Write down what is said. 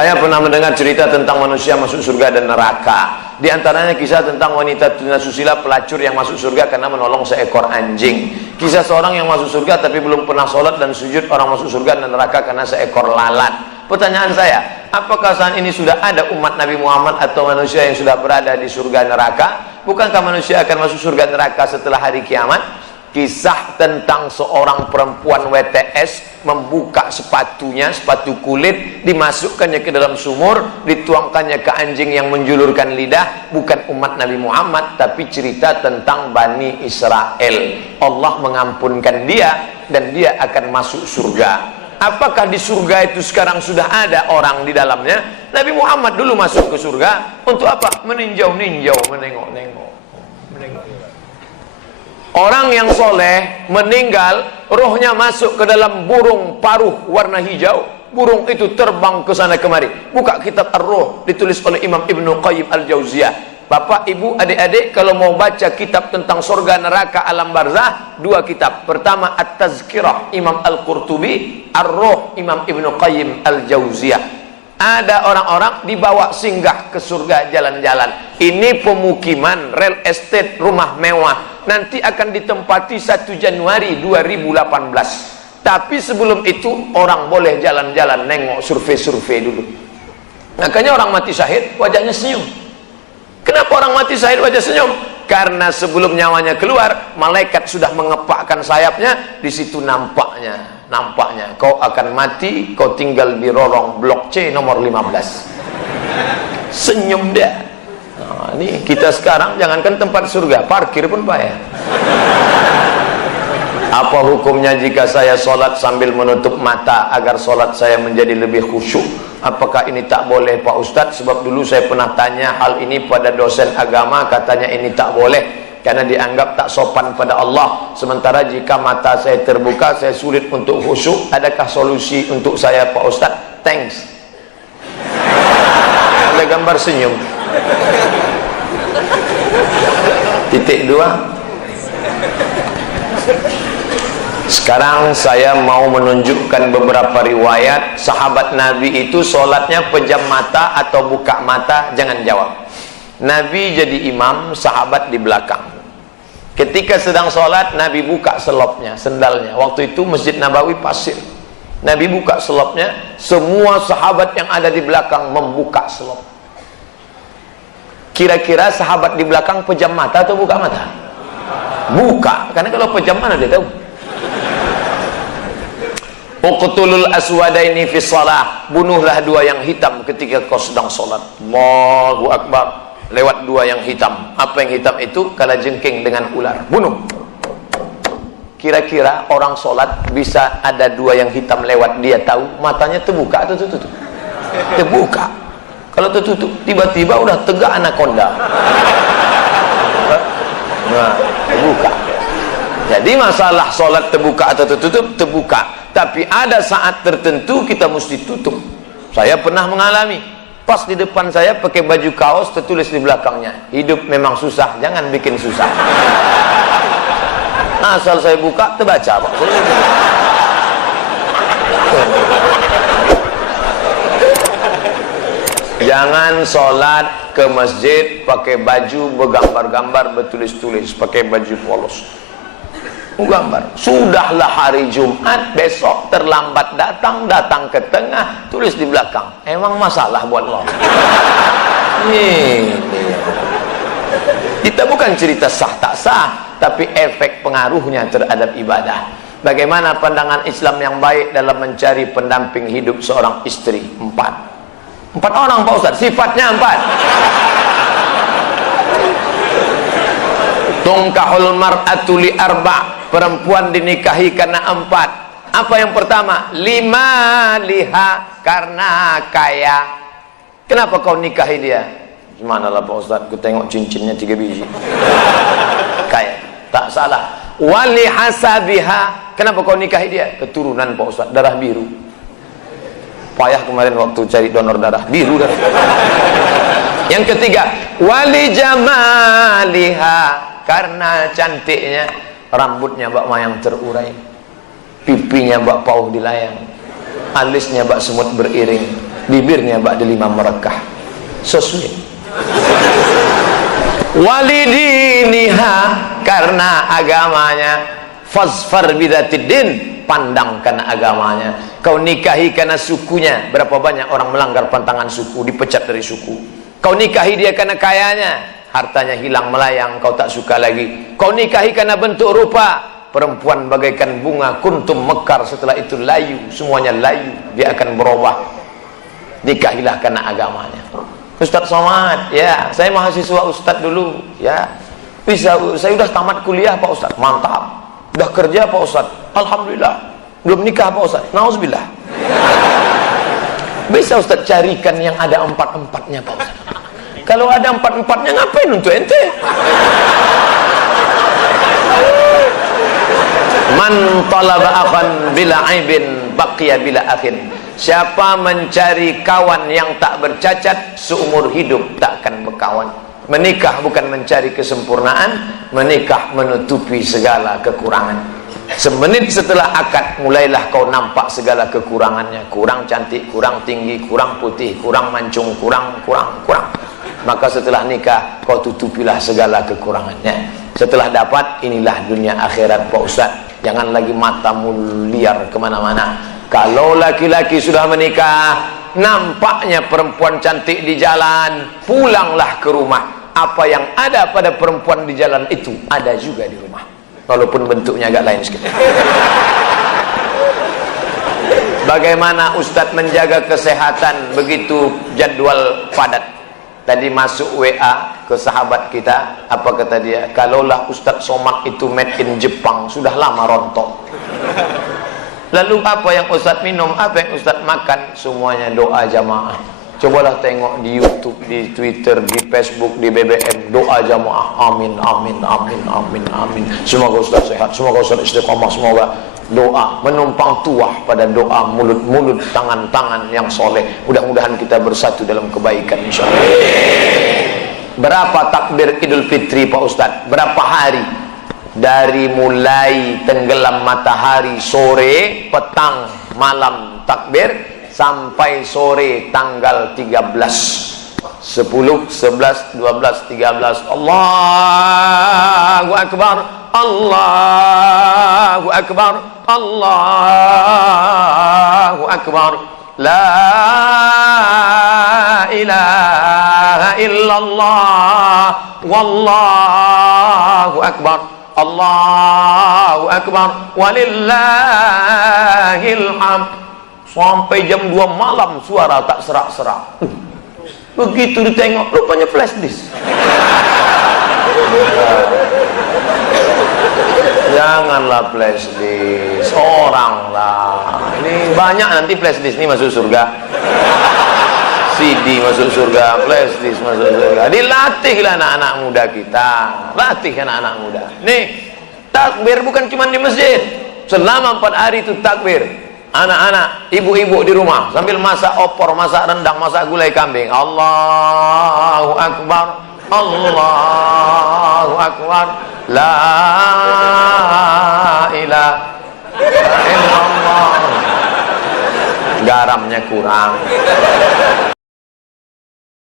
Saya pernah mendengar cerita tentang manusia masuk surga dan neraka. Di antaranya kisah tentang wanita tunasusila pelacur yang masuk surga karena menolong seekor anjing. Kisah seorang yang masuk surga tapi belum pernah sholat dan sujud, orang masuk surga dan neraka karena seekor lalat. Pertanyaan saya, apakah saat ini sudah ada umat Nabi Muhammad atau manusia yang sudah berada di surga neraka? Bukankah manusia akan masuk surga neraka setelah hari kiamat? Kisah tentang seorang perempuan WTS membuka sepatunya, sepatu kulit, dimasukkannya ke dalam sumur, dituangkannya ke anjing yang menjulurkan lidah. Bukan umat Nabi Muhammad, tapi cerita tentang Bani Israel. Allah mengampunkan dia dan dia akan masuk surga. Apakah di surga itu sekarang sudah ada orang di dalamnya? Nabi Muhammad dulu masuk ke surga untuk apa? Meninjau-ninjau, menengok-nengok. Orang yang soleh meninggal, rohnya masuk ke dalam burung paruh warna hijau. Burung itu terbang ke sana kemari. Buka kitab Ar-Ruh, ditulis oleh Imam Ibnu Qayyim Al-Jauziyah. Bapak, ibu, adik-adik, kalau mau baca kitab tentang surga, neraka, alam barzah, dua kitab. Pertama At-Tazkirah Imam Al-Qurtubi, Ar-Ruh Imam Ibnu Qayyim Al-Jauziyah. Ada orang-orang dibawa singgah ke surga jalan-jalan. Ini pemukiman, real estate, rumah mewah. Nanti akan ditempati 1 Januari 2018. Tapi sebelum itu orang boleh jalan-jalan, nengok, survei-survei dulu. Makanya orang mati syahid wajahnya senyum. Kenapa orang mati syahid wajah senyum? Karena sebelum nyawanya keluar, malaikat sudah mengepakkan sayapnya. Di situ nampaknya kau akan mati, kau tinggal di lorong blok C nomor 15. Senyum dia. Nah, ini kita sekarang jangankan tempat surga, parkir pun payah. Apa hukumnya jika saya sholat sambil menutup mata agar sholat saya menjadi lebih khusyuk? Apakah ini tak boleh Pak Ustadz? Sebab dulu saya pernah tanya hal ini pada dosen agama, katanya ini tak boleh karena dianggap tak sopan pada Allah. Sementara jika mata saya terbuka, saya sulit untuk khusyuk. Adakah solusi untuk saya Pak Ustadz? Thanks. Ada gambar senyum. Titik 2. Sekarang saya mau menunjukkan beberapa riwayat sahabat Nabi itu sholatnya pejam mata atau buka mata. Jangan jawab. Nabi jadi imam, sahabat di belakang. Ketika sedang sholat, Nabi buka selopnya, sendalnya. Waktu itu Masjid Nabawi pasir. Nabi buka selopnya, semua sahabat yang ada di belakang membuka selop. Kira-kira sahabat di belakang pejam mata atau buka mata? Buka, karena kalau pejam mana dia tahu. Uqtulul aswadaini fi shalah, bunuhlah dua yang hitam ketika kau sedang sholat. Allahu Akbar. Lewat dua yang hitam. Apa yang hitam itu? Kalajengking dengan ular. Bunuh. Kira-kira orang sholat bisa ada dua yang hitam lewat, dia tahu matanya terbuka atau tertutup? Terbuka. Kalau tertutup, tiba-tiba udah tegak anaconda. Nah, terbuka. Jadi masalah sholat terbuka atau tertutup, terbuka. Tapi ada saat tertentu kita mesti tutup. Saya pernah mengalami. Pas di depan saya pakai baju kaos, tertulis di belakangnya, hidup memang susah, jangan bikin susah. Asal saya buka, terbaca Pak. Jangan sholat ke masjid pakai baju bergambar-gambar, bertulis-tulis, pakai baju polos. Gambar. Sudahlah hari Jumat, besok terlambat datang ke tengah, tulis di belakang. Emang masalah buat lo? Ini. Kita bukan cerita sah tak sah, tapi efek pengaruhnya terhadap ibadah. Bagaimana pandangan Islam yang baik dalam mencari pendamping hidup seorang istri? 4 orang Pak Ustaz, sifatnya 4. Tungkahul mar'atu li arba', perempuan dinikahi karena 4. Apa yang pertama? 5 liha, karena kaya. Kenapa kau nikahi dia? Gimana lah Pak Ustaz, ku tengok cincinnya 3 biji. Kaya, tak salah. Wali hasabiha, kenapa kau nikahi dia? Keturunan Pak Ustaz, darah biru. Payah kemarin waktu cari donor darah, biru darah. Yang ketiga, wali jamaliha, karena cantiknya. Rambutnya bak mayang terurai, pipinya bak pauh dilayang, alisnya bak semut beriring, bibirnya ba'da 5 merekah. So sweet. Walidiniha, karena agamanya. Fazfar bidzatiddin, pandangkan agamanya. Kau nikahi karena sukunya. Berapa banyak orang melanggar pantangan suku, dipecat dari suku. Kau nikahi dia karena kayanya, hartanya hilang melayang, kau tak suka lagi. Kau nikahi karena bentuk rupa, perempuan bagaikan bunga, kuntum mekar, setelah itu layu, semuanya layu, dia akan berubah. Nikahilah karena agamanya. Ustadz Somad, ya, saya mahasiswa Ustadz dulu, ya, bisa, saya udah tamat kuliah Pak Ustadz, mantap. Udah kerja Pak Ustadz, alhamdulillah. Belum nikah Pak Ustadz, nauzubillah. Bisa Ustadz carikan yang ada 4-4-nya Pak Ustadz. Kalau ada 4-4-nya ngapain untuk ente? Man talaba akhan bila aibin baqiya bila akhin. Siapa mencari kawan yang tak bercacat, seumur hidup tak akan berkawan. Menikah bukan mencari kesempurnaan, menikah menutupi segala kekurangan. Semenit setelah akad, mulailah kau nampak segala kekurangannya. Kurang cantik, kurang tinggi, kurang putih, kurang mancung, kurang. Maka setelah nikah, kau tutupilah segala kekurangannya. Setelah dapat, inilah dunia akhirat Pak Ustaz. Jangan lagi matamu liar kemana-mana. Kalau laki-laki sudah menikah, nampaknya perempuan cantik di jalan, pulanglah ke rumah. Apa yang ada pada perempuan di jalan itu ada juga di rumah, walaupun bentuknya agak lain sedikit. Bagaimana Ustadz menjaga kesehatan begitu jadwal padat? Tadi masuk WA ke sahabat kita, apa kata dia? Kalaulah Ustadz Somad itu made in Jepang, sudah lama rontok. Lalu apa yang Ustadz minum, apa yang Ustadz makan? Semuanya doa jamaah. Cobalah tengok di YouTube, di Twitter, di Facebook, di BBM, doa jamaah. Amin, amin, amin, amin, amin. Semoga Ustadz sehat, semoga Ustadz istiqomah, semoga doa menumpang tuah pada doa, mulut-mulut, tangan-tangan yang soleh. Mudah-mudahan kita bersatu dalam kebaikan insyaallah. Berapa takbir Idul Fitri Pak Ustadz? Berapa hari? Dari mulai tenggelam matahari sore, petang, malam takbir, sampai sore tanggal 13, 10, 11, 12, 13. Allahu Akbar, Allahu Akbar, Allahu Akbar. La ilaha illallah, wallahu akbar. Allahu Akbar walillahil hamd. Sampai jam 2 malam suara tak serak-serak. Begitu ditengok, rupanya flash disk. Janganlah flash disk, orang lah. Ini banyak nanti flash disk ini masuk surga. CD masuk surga, flash disk masuk surga. Dilatihlah anak-anak muda kita. Latih anak-anak muda. Nih, takbir bukan cuma di masjid. Selama 4 hari itu takbir. Anak-anak, ibu-ibu di rumah sambil masak opor, masak rendang, masak gulai kambing. Allahu Akbar, Allahu Akbar. La ilaha illallah. Garamnya kurang.